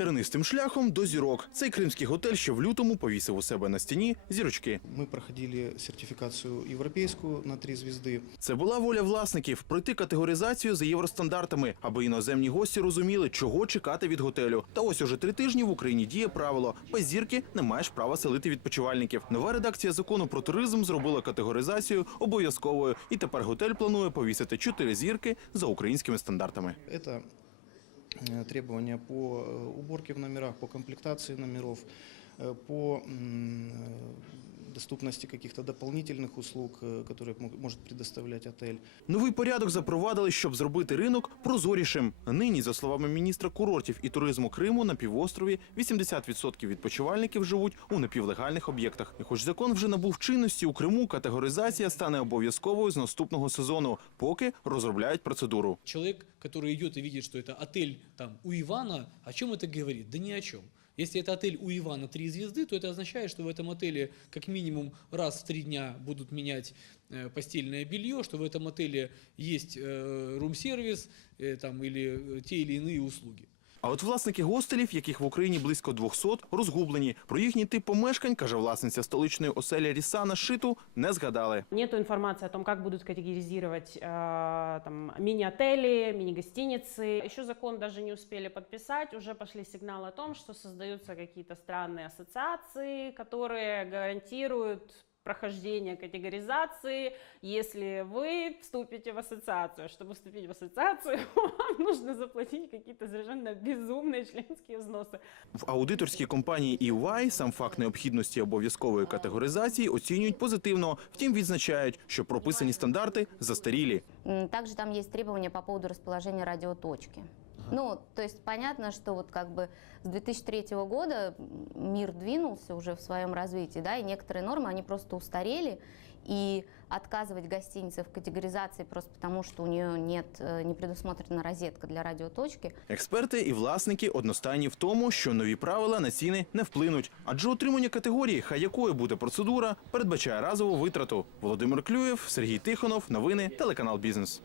Тернистим шляхом до зірок. Цей кримський готель ще в лютому повісив у себе на стіні зірочки. Мы проходили сертификацию европейскую на три звезды. Це була воля власників пройти категоризацію за євростандартами, аби іноземні гості розуміли, чого чекати від готелю. Та ось уже три тижні в Україні діє правило: без зірки не маєш права селити відпочивальників. Нова редакція закону про туризм зробила категоризацію обов'язковою, і тепер готель планує повісити чотири зірки за українськими стандартами. Это э, требования по э, уборке в номерах, по комплектации номеров, э, по м, э, доступности каких-то дополнительных услуг, э, которые мо- может предоставлять отель. Новий порядок запровадили, щоб зробити ринок прозорішим. Нині, за словами міністра курортів і туризму Криму, на півострові 80% відпочивальників живуть у напівлегальних об'єктах. І хоч закон вже набув чинності у Криму, категоризація стане обов'язковою з наступного сезону, поки розробляють процедуру. Человек, который идет и видит, что это отель там у Ивана, о чем это говорит? Да ни о чем. Если это отель у Ивана три звезды, то это означает, что в этом отеле как минимум раз в три дня будут менять э, постельное белье, что в этом отеле есть э, рум-сервис э, там, или э, те или иные услуги. А от власники гостелів, яких в Україні близько 200, розгублені. Про їхній тип помешкань, каже власниця столичної оселі Рісана Шиту, не згадали. Нету информации о том, как будут категоризировать э, там, мини-отели, мини-гостиницы. Еще закон даже не успели подписать, уже пошли сигналы о том, что создаются какие-то странные ассоциации, которые гарантируют прохождение категоризации, если вы вступите в ассоциацию. Чтобы вступить в ассоциацию, вам нужно заплатить какие-то совершенно безумные членские взносы. В аудиторській компанії EY сам факт необхідності обов'язкової категоризації оцінюють позитивно. Втім, відзначають, що прописані стандарти застарілі. М, Также там есть требования по поводу расположения радиоточки. Ну, то есть понятно, что вот как бы с 2003 года м, мир двинулся уже в своем развитии, да, и некоторые нормы, они просто устарели, и отказывать гостинице в категоризации просто потому, что у нее нет, э, не предусмотрена розетка для радиоточки, Експерти і власники одностайні в тому, що нові правила на ціни не вплинуть. Адже отримання категорії, хай якою буде процедура, передбачає разову витрату. Володимир Клюєв, Сергій Тихонов, новини, телеканал Бізнес.